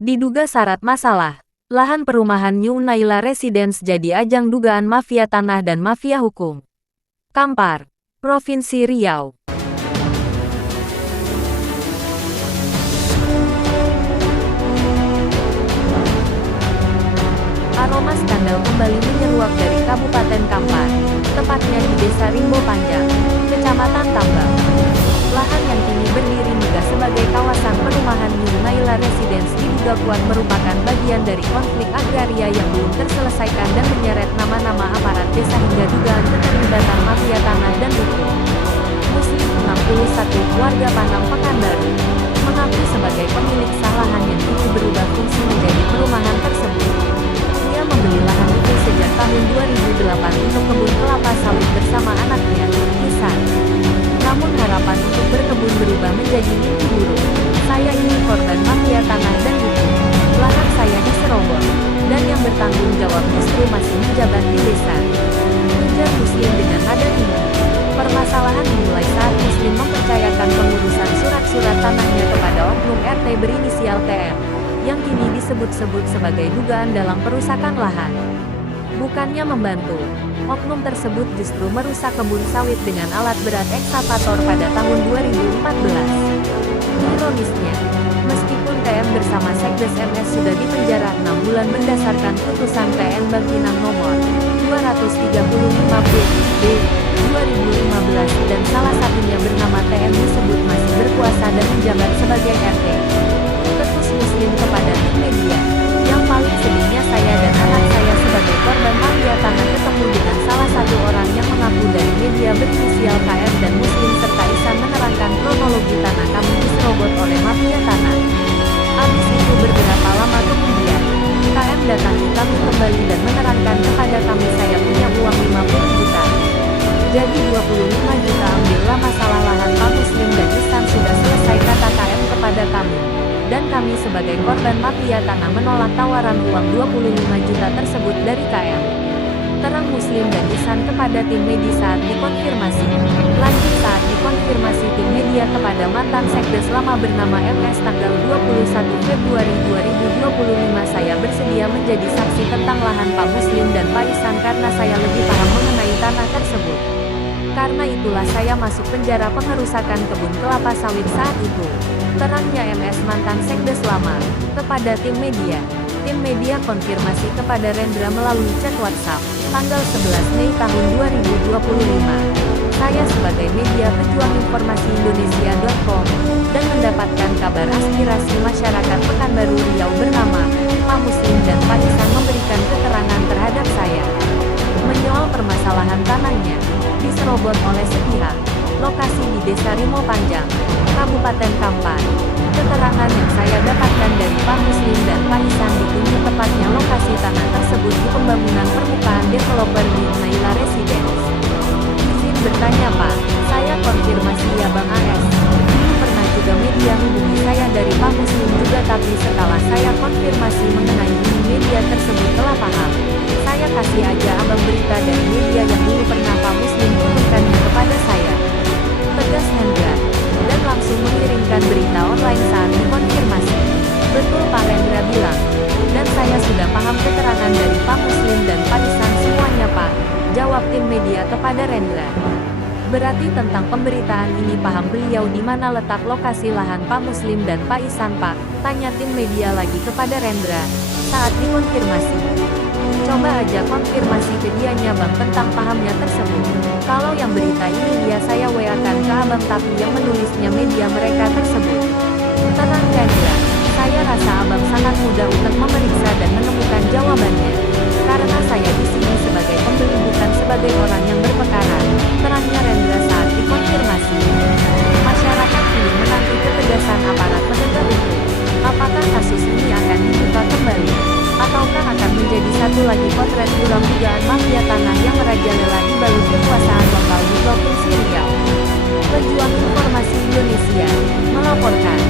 Diduga syarat masalah, lahan perumahan New Naila Residence jadi ajang dugaan mafia tanah dan mafia hukum. Kampar, Provinsi Riau. Aroma skandal kembali menyeruak dari Kabupaten Kampar, tepatnya di Desa Rimbo Panjang, Kecamatan Tambang. Lahan yang kini berdiri megah sebagai kawasan perumahan New Naila Residence diduga kuat merupakan bagian dari konflik agraria yang belum terselesaikan dan menyeret nama-nama aparat desa hingga dugaan keterlibatan mafia tanah dan hukum. Muslim 61, warga Panam Pekanbaru, mengaku sebagai pemilik sah lahan yang kini berubah fungsi menjadi perumahan tersebut. Ia membeli lahan itu sejak tahun 2008 untuk kebun kelapa sawit bersama anaknya, Isan. Namun harapan untuk berkebun berubah menjadi mimpi buruk. Saya ini korban mafia tanah dan hukum. Lahan saya diserobot, dan yang bertanggung jawab justru masih menjabat di desa. Ujar Muslim dengan nada tinggi. Permasalahan dimulai saat Muslim mempercayakan pengurusan surat-surat tanahnya kepada oknum RT berinisial TM, yang kini disebut-sebut sebagai dugaan dalam perusakan lahan. Bukannya membantu, oknum tersebut justru merusak kebun sawit dengan alat berat ekskavator pada tahun 2014. Ironisnya, meskipun TM bersama Sekdes MS sudah dipenjara 6 bulan berdasarkan putusan PN Bangkinang nomor 235/B 2015 dan salah satunya bernama TM disebut masih berkuasa dan menjabat sebagai RT. Tetus Muslim kepada tim media, yang paling sedihnya saya dan anak saya sebagai korban mafia tanah ketemu dengan salah satu orang yang mengaku dari media berinisial KM dan Muslim serta Isan menerangkan kronologi tanah kami diserobot oleh mafia tanah. Habis itu beberapa lama kemudian, KM datangi kami kembali dan menerangkan kepada kami saya punya uang 50 juta. Jadi 25 juta ambillah masalah lahan Pak Muslim dan Isan sudah selesai kata KM kepada kami. Dan kami sebagai korban mafia tanah menolak tawaran uang 25 juta tersebut dari KM. Terang Muslim dan Isan kepada tim media saat dikonfirmasi. Lanjut saat dikonfirmasi tim media kepada mantan Sekdes lama bernama MS tanggal 21 Februari 2025 saya bersedia menjadi saksi tentang lahan Pak Muslim dan Pak Isan karena saya lebih paham mengenai tanah tersebut. Karena itulah saya masuk penjara pengerusakan kebun kelapa sawit saat itu. Terangnya MS mantan Sekdes lama, kepada tim media. Tim media konfirmasi kepada Rendra melalui chat WhatsApp, tanggal 11 Mei tahun 2025. Saya sebagai media pejuang informasi Indonesia.com, dan mendapatkan kabar aspirasi masyarakat Pekanbaru Riau bernama Pak Muslim dan Pak Isan memberikan keterangan terhadap saya. Menyoal permasalahan tanahnya, diserobot oleh sepihak. Lokasi di Desa Rimbo Panjang, Kabupaten Kampar. Keterangan yang saya dapatkan dari Pak Muslim dan Pak Isan ditunjuk tepatnya lokasi tanah tersebut di pembangunan permukaan developer di Naila Residence. Izin bertanya Pak, saya konfirmasi ya Bang AS. Dulu pernah juga media hubungi saya dari Pak Muslim juga tapi setelah saya konfirmasi mengenai media tersebut telah paham. Saya kasih aja abang berita dari media yang dulu pernah Pak Muslim turunkannya kepada saya. Tegas Hendra, dan langsung mengirimkan berita online saat dikonfirmasi. Betul Pak Hendra bilang, dan saya sudah paham keterangan dari Pak Muslim dan Pak Isan semuanya Pak, jawab tim media kepada Rendra. Berarti tentang pemberitaan ini paham beliau di mana letak lokasi lahan Pak Muslim dan Pak Isan Pak, tanya tim media lagi kepada Rendra, saat dikonfirmasi. Coba aja konfirmasi ke dianya Bang tentang pahamnya tersebut. Kalau yang berita ini dia saya WA-kan ke abang tapi yang menulisnya media mereka tersebut. Terang Rendra, saya rasa abang sangat mudah untuk memeriksa dan menemukan jawabannya. Karena saya di sini sebagai pembeli bukan sebagai orang yang berperkara. Terangnya Rendra saat dikonfirmasi. Masyarakat kini menanti ketegasan aparat penegak hukum. Apakah kasus ini akan dibuka kembali? Ataukah akan menjadi satu lagi potret buram dugaan mafia tanah yang merajalela di balut kekuasaan lokal di Provinsi Riau? Pejuang Informasi Indonesia melaporkan.